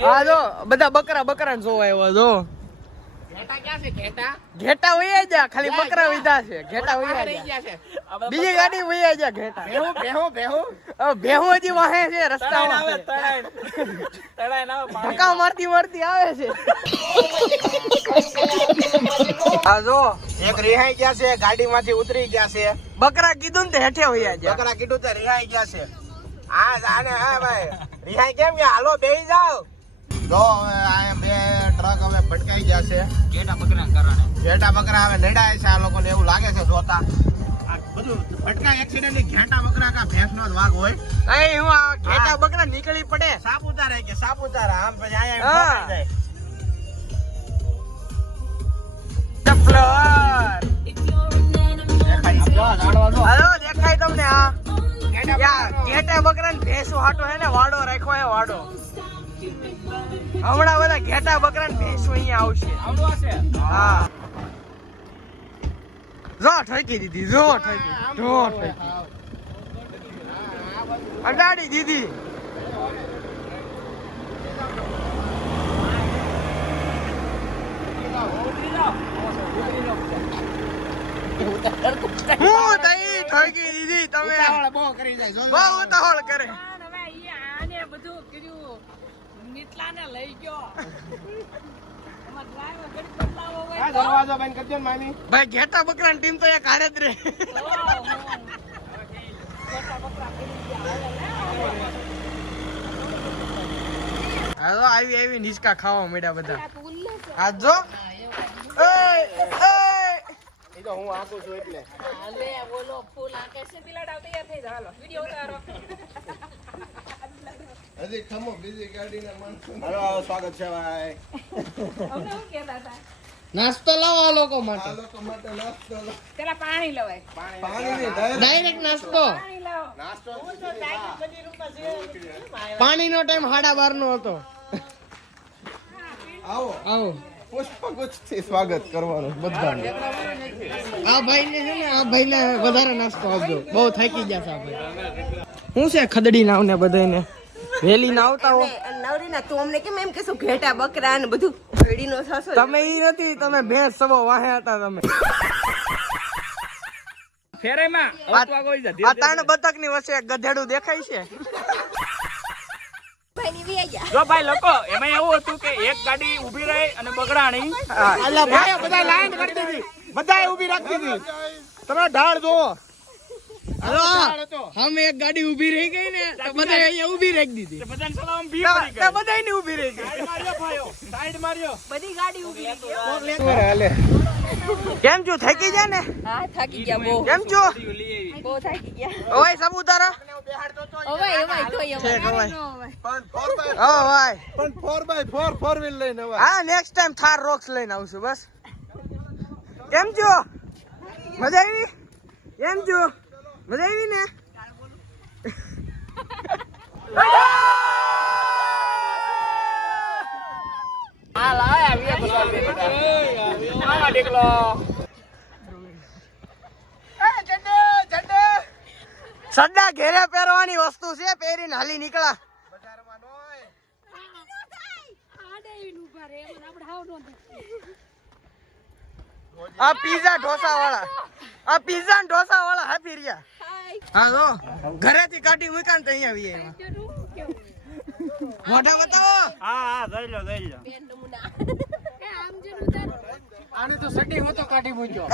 હા જો બધા બકરા બકરા ને જોવા આવ્યો જો ઘેટા ક્યાં છે ઘેટા? ઘેટા વયા જા ખાલી બકરા વિધા છે ઘેટા વયા રહી જા ગયા છે. બીજી ગાડી વયા જા ઘેટા ભેહું ભેહું ભેહું. હવે ભેહું હજી વાહે છે રસ્તામાં ધક્કા મારતી મારતી આવે છે હા જો એક રિહાઈ ગયા છે, ગાડીમાંથી ઉતરી ગયા છે. બકરા કીધું ને તે હેઠે વયા જા બકરા કીધું તે રિહાઈ ગયા છે. હા જાને હા ભાઈ રિહાઈ કેમ ગયા? હાલો બેહી જાઓ. જો હવે આ બે ટ્રક હવે ભટકાઈ ગયા છે. ઘેટા બકરા હવે લડાય છે આ લોકોને એવું લાગે છે જોતા. આ બધું ભટકાય એક્સિડન્ટલી ઘેટા બકરા કા ભેંસનો જ વાગ હોય. એ હું આ ઘેટા બકરા નીકળી પડે સાપુતારા કે સાપુતારા આમ પછી આયા જાય. હાલો દેખાય તમને આ ઘેટા બકરા ને ભેંસો હાટો હે ને વાડો રાખ્યો હે વાડો હમણાં બધા ઘેટા બકરા ને ભેંસો અહીંયા આવશે હા જો ઠકી દીધી જો ઠકી અગાડી દીધી હું તઈ ઠકી દીધી તમે બહુ કરી જાય બહુ ઉતાવળ કરે દરવાજો બંધ કરજો ને મામી. ભાઈ ઘેટા બકરા ની ટીમ તો એક હારે જ રે હાલો આવી આવી નિષ્કા ખાવા મળ્યા બધા આ જો એ તો હું આકું છું એટલે. હજી ખમો બીજી ગાડીના માણસો. હાલો સ્વાગત છે ભાઈ. નાસ્તો લાવો આ લોકો માટે આ લોકો માટે નાસ્તો લો. પેલા પાણી લવાય. પાણી નહીં ડાયરેક્ટ નાસ્તો નાસ્તો પાણીનો ટાઈમ 12:30 નો હતો આવો આવો પુષ્પગુચ્છથી સ્વાગત કરવાનું બધાને. આ ભાઈને છે ને આ ભાઈને વધારે નાસ્તો આપજો બહુ થાકી ગયા છે આ ભાઈ શું છે ખદડી નાવ ને બધાને વેલી ના આવતા હો નવરીના તું અમને કેમ એમ કેશું ઘેટા બકરા ને બધું ભેડીનો થશો તમે ઈ નથી તમે ભેંસ સવો વાહે હતા તમે ફેરેમાં આ ત્રણ બતક ની વચ્ચે એક ગધેડું દેખાય છે જો ભાઈ લોકો એમાં એવું હતું કે એક ગાડી ઊભી રહી અને બગડાણી અલ્લા ભાઈ બધા લાઈન કરી દીધી. બધાએ ઊભી રાખી દીધી. તમે ઢાળ જોવો. હલો હમ એક ગાડી ઊભી રહી ગઈ ને તો બધા અહીંયા ઊભી રાખી દીધી બધાને સલામ ભી પડી ગઈ. બધા ની ઊભી રહી ગઈ સાઈડ માર્યો ભાઈઓ, સાઈડ માર્યો. બધી ગાડી ઊભી રહી ગઈ. હાલે. કેમ છો થાકી ગયા ને હા થાકી ગયા બહુ કેમ છો બહુ થાકી ગયા ઓય સાબુતારા હવે એમાં તો છે એમાં કવાય પણ 4x4 ઓ ભાઈ પણ 4x4 ફોર વ્હીલ લઈને આવા. હા નેક્સ્ટ ટાઈમ થાર રોક્સ લઈને આવશું બસ કેમ છો મજા આવી કેમ છો મજા આવી ને સડા ઘેરે પહેરવાની વસ્તુ છે પહેરીને હાલી નીકળા આ પીઝા ઢોસા વાળા હાફી રહ્યા હા જો ઘરેથી કાઢી મૂકાન તો અહીંયા આવી મોઢા બતાવો હા જઈ લો આને તો સડી હોતો કાઢી મૂક્યો.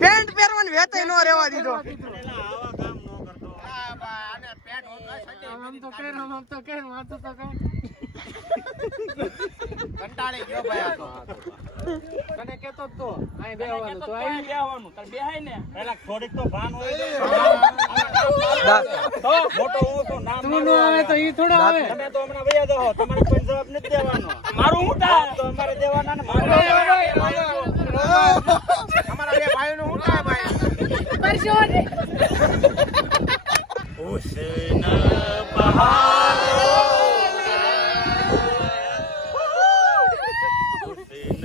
પેન્ટ પહેરવાની વેતાઈ નો રહેવા દીધો આને પેન્ટ હોતો સડી કંટાળી ગયો ભાઈ આ તો. મને કેતો તો અહીં બેહવાનું તો અહીં બેહવાનું તાર બેહાય ને પેલા થોડીક તો ભાન હોય તો મોટો હું તો નામ તું નો આવે તો ઈ થોડો આવે તમે તો હમણાં વયા જાઓ, તમારે કોઈ જવાબ નથી દેવાનો. મારું હું થાય તો અમારે દેવાના ને મારું અમારા બે ભાઈઓનું શું થાય ભાઈ? હુસૈન પહાડો હુસૈન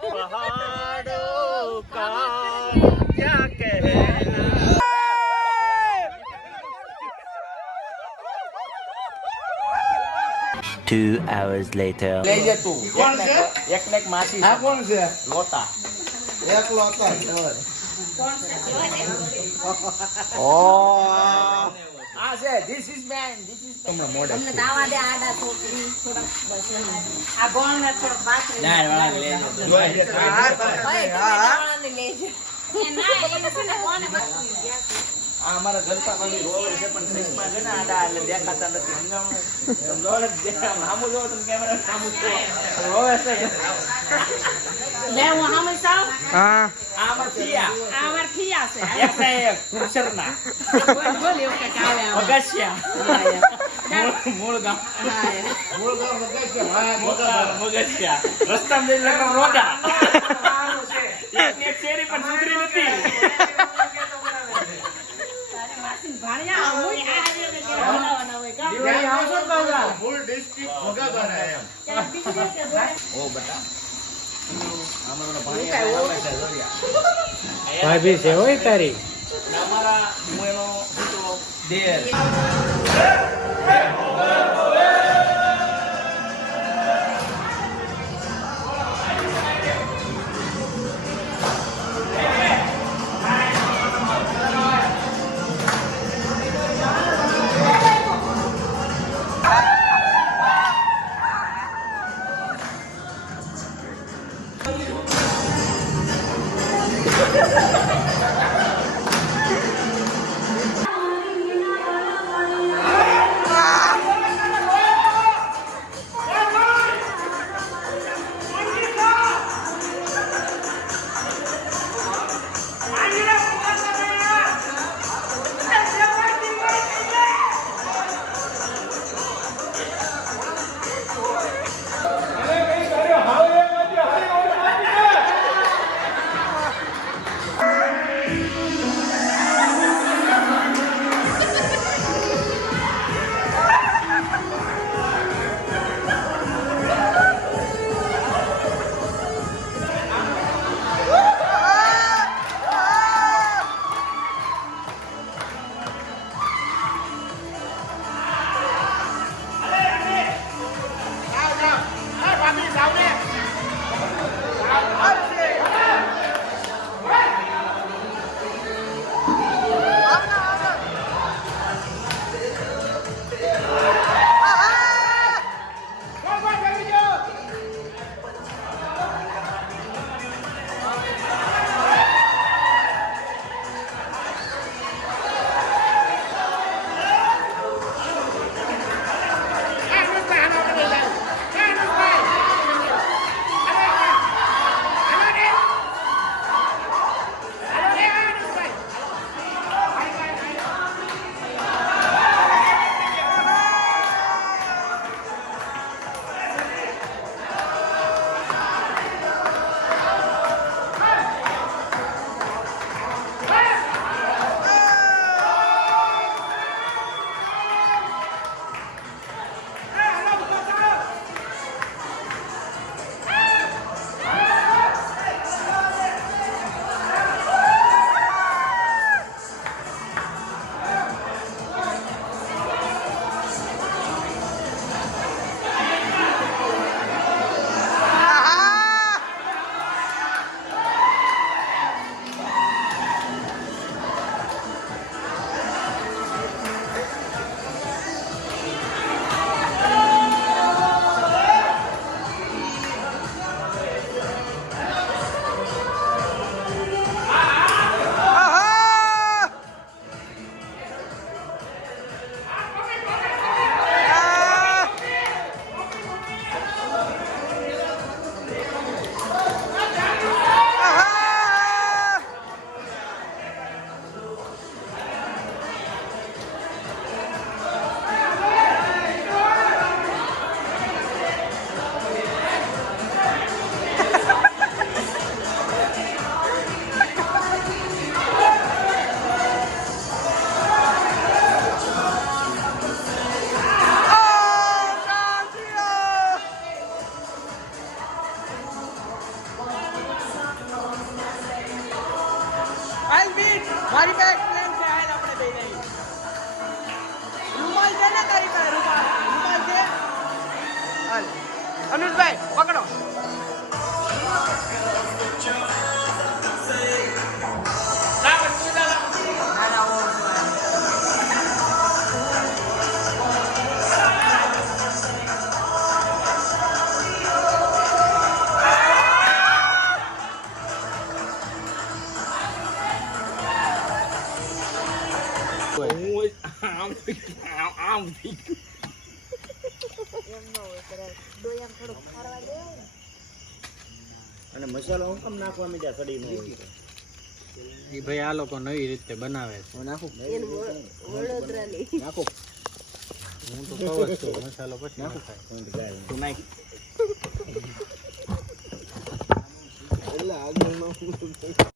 પહાડો કા ક્યા કહેના. 2 hours later. લેજે તું કોણ છે? એક ને એક માસી આ કોણ છે? લોટા એકલો હતો. ઓ આ છે this is man this is તમને મોડે તમને દાવા દે આડા છોકરી થોડાક બસ આ બોન ને થોડો પાછળ ભાઈ લેજો એ ના એને છે ને કોને બસ આ અમારા જનતામાંથી રોવે છે પણ ક્રિસ્મા છે ને આડા એટલે દેખાતા નથી સમજાણું લોડ દેખા નામું જો તમે કેમેરા નામું જો રોવે છે લે હું હામે સાવ હા આ અમાર પિયા આ અમાર ખિયા છે એક ને એક અક્ષરના બોલ એવું કે આવે મગસિયા મૂળ ગામ મગસિયા રસ્તામાં જઈને લગાવ રોડા એક શેરી પણ સુધરી નથી ભાણિયા હું બોલાવાના હોય કા ત્યાં આવશો તો આવજો. ફૂલ ડિસ્ટ્રિક્ટ ભોગાવાના એમ ઓ બટા અમારો ભાઈ આવે છે જોડિયા ભાભી છે હોય તારી. અમારા હું એનો તો દેર અનુજભાઈ પકડો. અને મસાલો હું કેમ નાખવા મીઠા સડી નો એ ભાઈ આ લોકો નવી રીતે બનાવે છે. નાખું હું તો કહું જ છું મસાલો પછી નાખું. તું નાખ એટલે આગળ